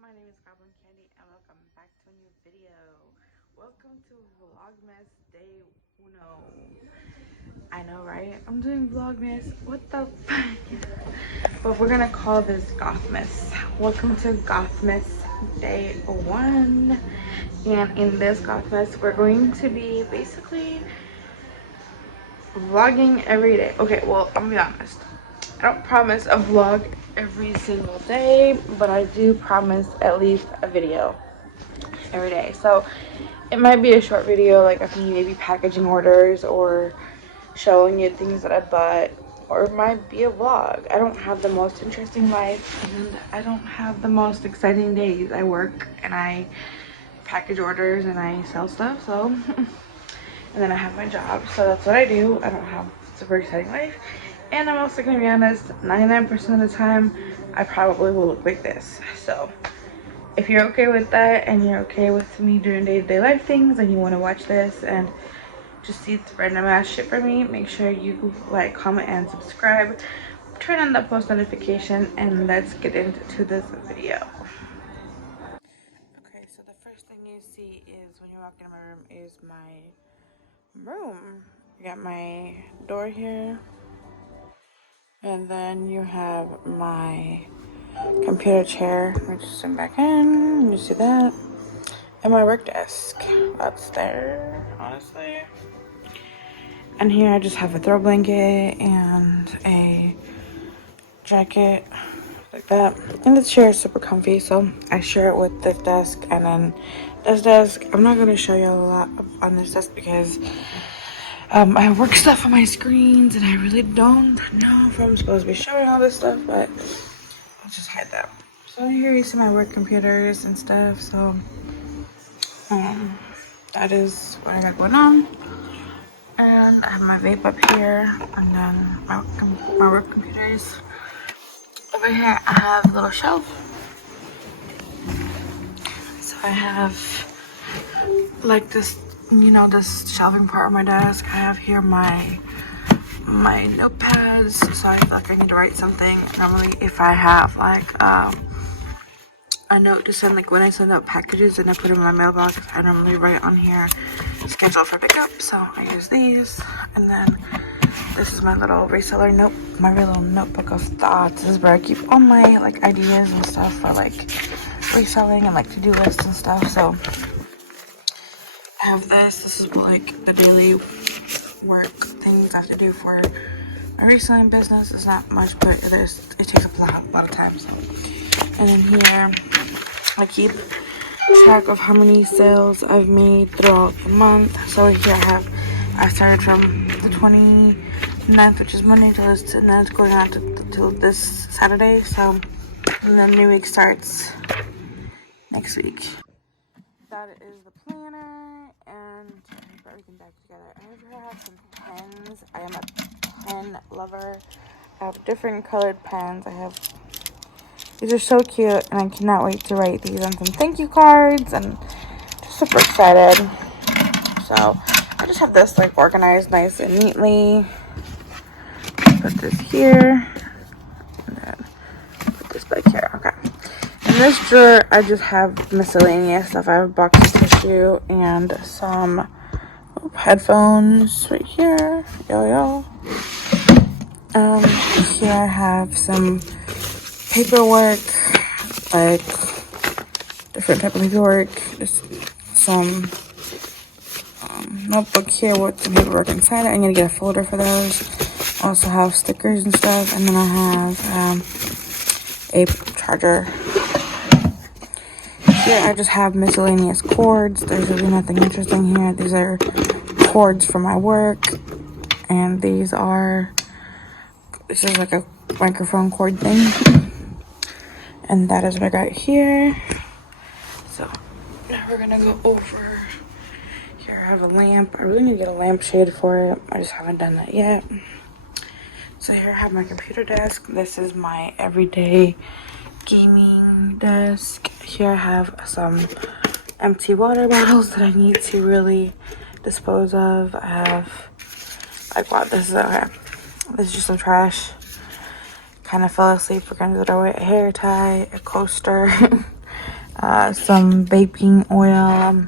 My name is Goblin Candy and welcome back to a new video. Welcome to Vlogmas Day Uno. I know, right? I'm doing Vlogmas. What the But we're gonna call this Gothmas. Welcome to Gothmas Day 1. And in this Gothmas, we're going to be basically vlogging every day. Okay, well, I'm gonna be honest. I don't promise a vlog every single day, but I do promise at least a video every day. So it might be a short video, like of me maybe packaging orders or showing you things that I bought, or it might be a vlog. I don't have the most interesting life and I don't have the most exciting days. I work and I package orders and I sell stuff, so and then I have my job, so that's what I do. I don't have a super exciting life. And I'm also gonna be honest, 99% of the time I probably will look like this. So if you're okay with that and you're okay with me doing day-to-day life things and you want to watch this and just see random ass shit from me, make sure you like, comment, and subscribe. Turn on the post notification and let's get into this video. Okay, so the first thing you see is when you walk into my room is my room. You got my door here, and then you have my computer chair. Let me just zoom back in. You see that? And my work desk. That's there, honestly. And here I just have a throw blanket and a jacket, like that. And the chair is super comfy, so I share it with this desk. And then this desk, I'm not going to show you a lot on this desk because I have work stuff on my screens and I really don't know if I'm supposed to be showing all this stuff, but I'll just hide that. So here you see my work computers and stuff, so that is what I got going on. And I have my vape up here, and then my work computers. Over here I have a little shelf. So I have like this, you know, this shelving part of my desk. I have here my notepads, so I feel like I need to write something. Normally if I have like a note to send, like when I send out packages and I put them in my mailbox, I normally write on here scheduled for pickup, so I use these. And then this is my little reseller note, my little notebook of thoughts. This is where I keep all my like ideas and stuff for like reselling and like to-do lists and stuff. So I have this is like the daily work things I have to do for my reselling business. It's not much, but it takes up a lot of time. So, and then here I keep track of how many sales I've made throughout the month. So here I started from the 29th, which is Monday, till this, and then it's going on to this Saturday. So, and then new week starts next week. That is the planner, and I put everything back together. I have some pens. I am a pen lover. I have different colored pens. These are so cute, and I cannot wait to write these on some thank you cards, and just super excited. So I just have this like organized nice and neatly. Put this here, and then put this back here. Okay. In this drawer, I just have miscellaneous stuff. I have a box of tissue and some headphones right here. Yo. Here I have some paperwork, like different type of paperwork. Just some notebook here with some paperwork inside it. I'm gonna get a folder for those. I also have stickers and stuff, and then I have a charger. Here I just have miscellaneous cords. There's really nothing interesting here. These are cords for my work, and this is like a microphone cord thing, and that is what I got here. So now we're gonna go over here. I have a lamp. I really need to get a lampshade for it. I just haven't done that yet. So here I have my computer desk. This is my everyday gaming desk. Here I have some empty water bottles that I need to really dispose of. This is just some trash. Kind of fell asleep, forgot to throw away a hair tie, a coaster. some vaping oil,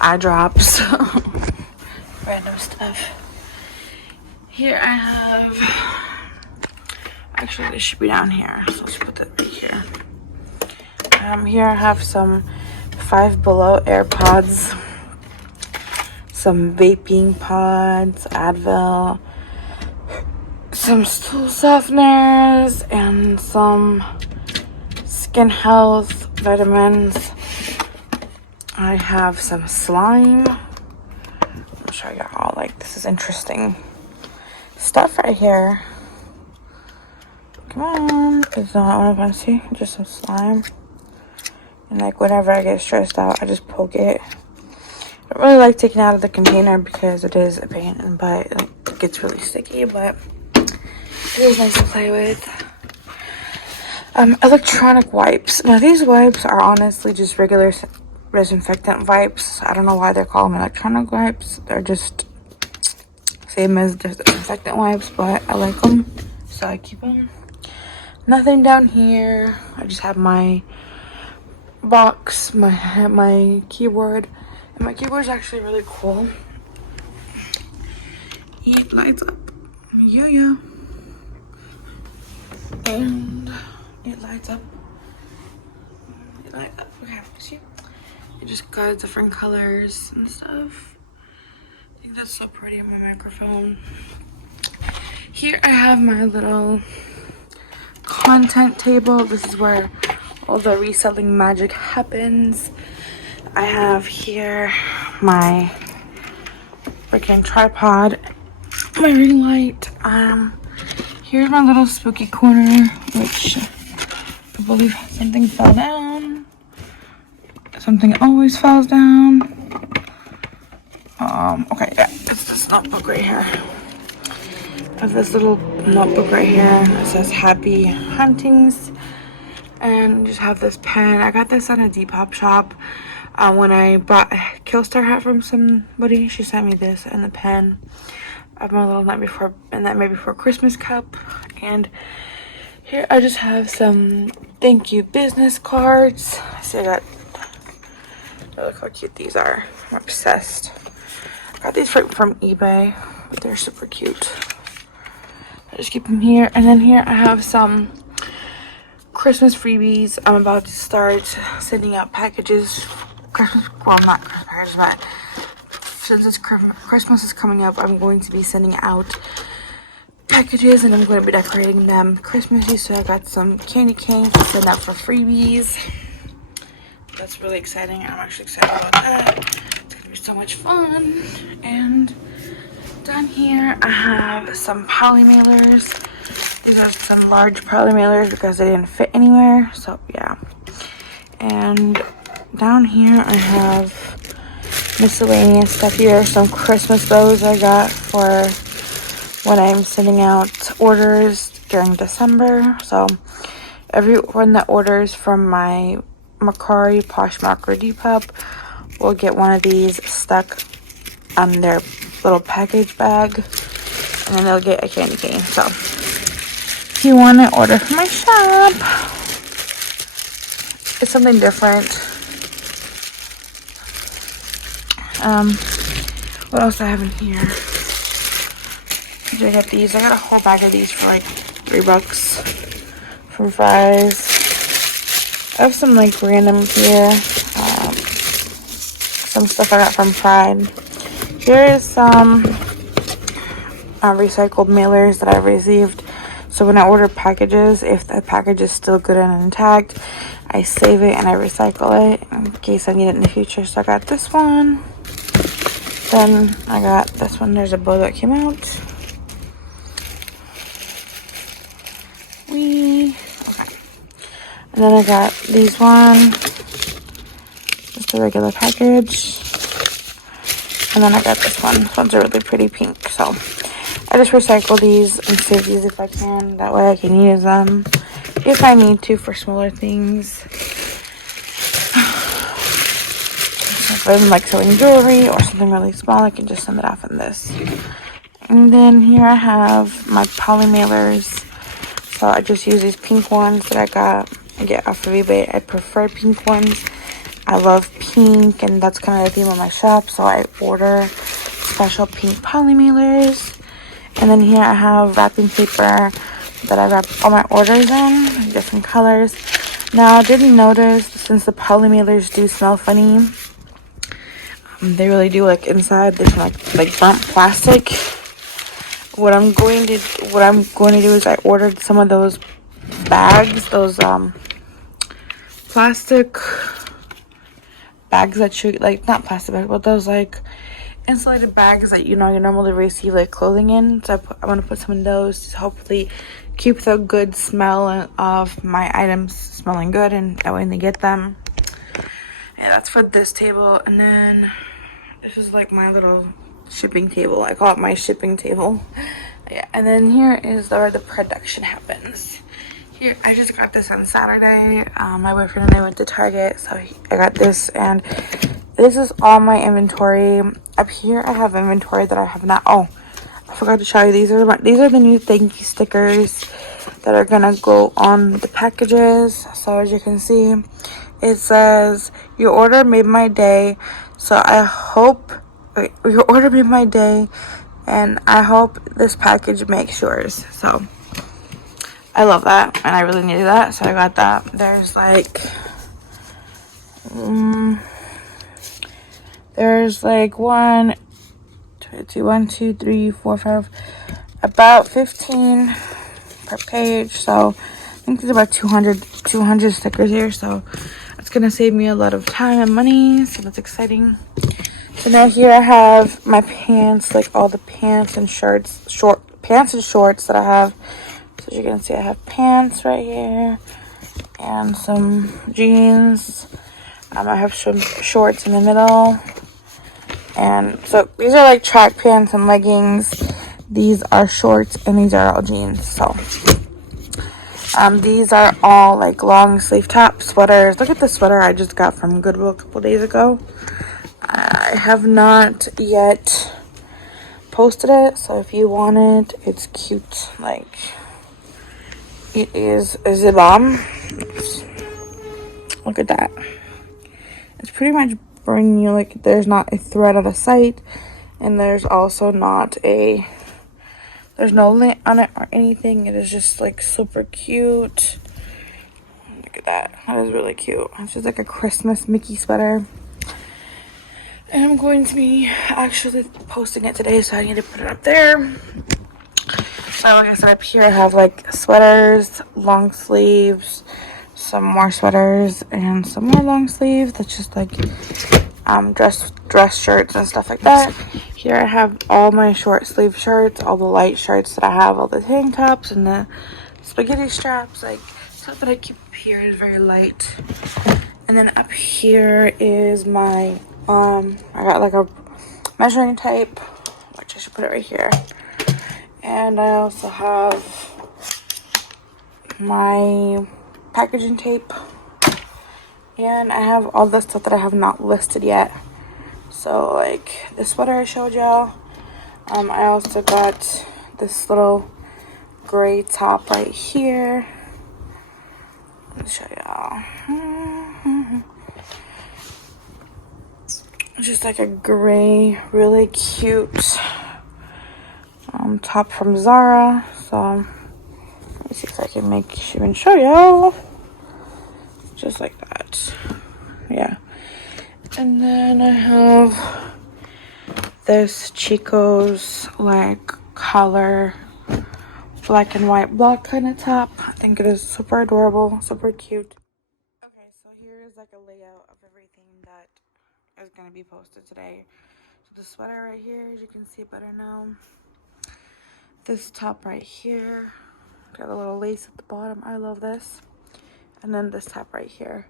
eye drops, random stuff. Here I have, actually this should be down here, so let's put that right here. Here I have some Five Below AirPods, some vaping pods, Advil, some stool softeners, and some skin health vitamins. I have some slime. I'll show you all, like, this is interesting stuff right here. Come on, it's not what I'm gonna see, just some slime. And like whenever I get stressed out, I just poke it. I don't really like taking it out of the container because it is a pain in the butt. It gets really sticky, but it is nice to play with. Electronic wipes. Now these wipes are honestly just regular disinfectant wipes. I don't know why they're called electronic wipes. They're just same as disinfectant wipes, but I like them, so I keep them. Nothing down here. I just have my box, my keyboard, and my keyboard is actually really cool. It lights up, yeah, and it lights up. Okay, see, it just got different colors and stuff. I think that's so pretty on my microphone. Here I have my little content table. This is where all the reselling magic happens. I have here my freaking tripod, my ring light. Here's my little spooky corner, which I believe something fell down. Something always falls down. Okay, yeah, it's this notebook right here. I have this little notebook right here that says Happy Huntings. And just have this pen. I got this at a Depop shop. When I bought a Killstar hat from somebody, she sent me this and the pen. I have my little Night Before Christmas cup. And here I just have some thank you business cards. So I got, oh, look how cute these are. I'm obsessed. I got these from eBay, but they're super cute. I just keep them here. And then here I have some Christmas freebies. I'm about to start sending out packages. Well, not Christmas, but since Christmas is coming up, I'm going to be sending out packages and I'm going to be decorating them Christmassy. So I got some candy canes to send out for freebies. That's really exciting. I'm actually excited about that. It's going to be so much fun. And down here I have some poly mailers. These are some large poly mailers because they didn't fit anywhere, so yeah. And down here I have miscellaneous stuff here. Some Christmas bows I got for when I'm sending out orders during December. So everyone that orders from my Mercari, Poshmark, or Depop will get one of these stuck on their little package bag, and then they'll get a candy cane. So if you want to order from my shop, it's something different. What else do I have in here? I got these. I got a whole bag of these for like $3 from Fry's. I have some like random here. Some stuff I got from Pride. Here is some recycled mailers that I received. So when I order packages, if the package is still good and intact, I save it and I recycle it in case I need it in the future. So I got this one. Then I got this one. There's a bow that came out. Okay. And then I got these one. Just a regular package. And then I got this one. This one's a really pretty pink. So I just recycle these and save these if I can. That way I can use them if I need to for smaller things. If I'm like selling jewelry or something really small, I can just send it off in this. And then here I have my poly mailers. So I just use these pink ones that I got I get off of eBay. I prefer pink ones. I love pink, and that's kind of the theme of my shop, so I order special pink poly mailers. And then here I have wrapping paper that I wrap all my orders in different colors. Now I didn't notice, since the poly mailers do smell funny, they really do, like inside they smell like burnt plastic. What I'm going to do is I ordered some of those bags, those plastic bags that you, like, not plastic bags, but those like insulated bags that you normally receive like clothing in. So I want to put some in those to hopefully keep the good smell of my items smelling good, and that way when they get them. Yeah, that's for this table. And then this is like my little shipping table. I call it my shipping table. Yeah, and then here is where the production happens. Here, I just got this on Saturday. My boyfriend and I went to Target, so I got this, and this is all my inventory. Up here, I have inventory that I have not. Oh, I forgot to show you. These are the new thank you stickers that are gonna go on the packages. So as you can see, it says your order made my day. So I hope your order made my day, and I hope this package makes yours. So I love that, and I really needed that, so I got that. There's like one, two, three, four, five, about 15 per page. So I think there's about 200 stickers here, so it's gonna save me a lot of time and money, so that's exciting. So now here I have my pants, like all the pants and shorts that I have. So as you can see, I have pants right here and some jeans. I have some shorts in the middle. And so these are like track pants and leggings. These are shorts, and these are all jeans. So these are all like long sleeve top sweaters. Look at the sweater I just got from Goodwill a couple days ago. I have not yet posted it, so if you want it, it's cute. Like, it is a bomb. Look at that. It's pretty much bringing you, like, there's not a thread out of sight, and there's also there's no lint on it or anything. It is just like super cute. Look at that. That is really cute. It's just like a Christmas Mickey sweater. And I'm going to be actually posting it today, so I need to put it up there. So like I said, up here I have like sweaters, long sleeves, some more sweaters, and some more long sleeves. That's just like dress shirts and stuff like that. Here I have all my short sleeve shirts, all the light shirts that I have, all the tank tops and the spaghetti straps. Like, stuff that I keep up here is very light. And then up here is my I got like a measuring tape, which I should put it right here. And I also have my packaging tape. And I have all the stuff that I have not listed yet. So like the sweater I showed y'all. I also got this little gray top right here. Let me show y'all. Just like a gray, really cute top from Zara. So let me see if I can even show y'all. Just like that. Yeah. And then I have this Chico's like color black and white block kind of top. I think it is super adorable, super cute. Okay, so here is like a layout of everything that is going to be posted today. So the sweater right here, as you can see better now. This top right here, got a little lace at the bottom. I love this. And then this top right here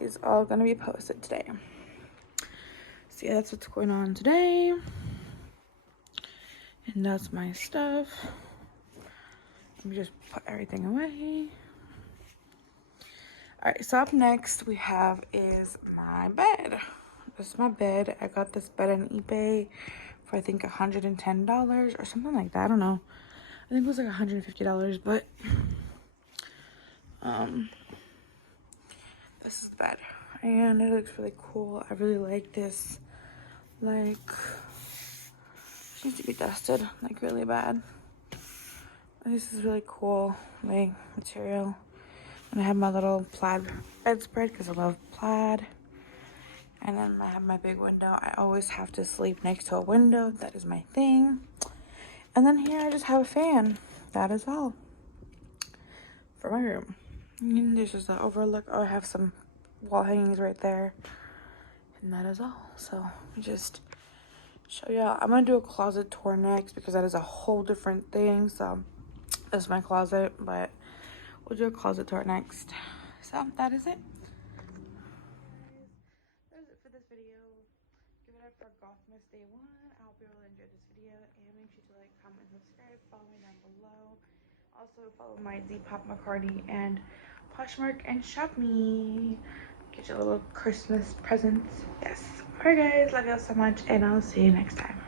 is all going to be posted today. So yeah, that's what's going on today. And that's my stuff. Let me just put everything away. Alright, so up next we have is my bed. This is my bed. I got this bed on eBay for I think $110 or something like that. I don't know. I think it was like $150, but This is the bed, and it looks really cool. I really like this. Like, it needs to be dusted, like really bad. This is really cool, like material. And I have my little plaid bedspread because I love plaid. And then I have my big window. I always have to sleep next to a window. That is my thing. And then here I just have a fan. That is all for my room. And there's just the overlook. Oh, I have some wall hangings right there. And that is all. So just show y'all. I'm gonna do a closet tour next because that is a whole different thing. So that's my closet, but we'll do a closet tour next. So that is it. That is it for this video. Give it up for Vlogmas Day 1. I hope you really enjoyed this video, and make sure to like, comment, and subscribe. Follow me down below. Also follow my Depop McCarty and Poshmark and shop me. Get your little Christmas presents. Yes. Alright guys, love y'all so much, and I'll see you next time.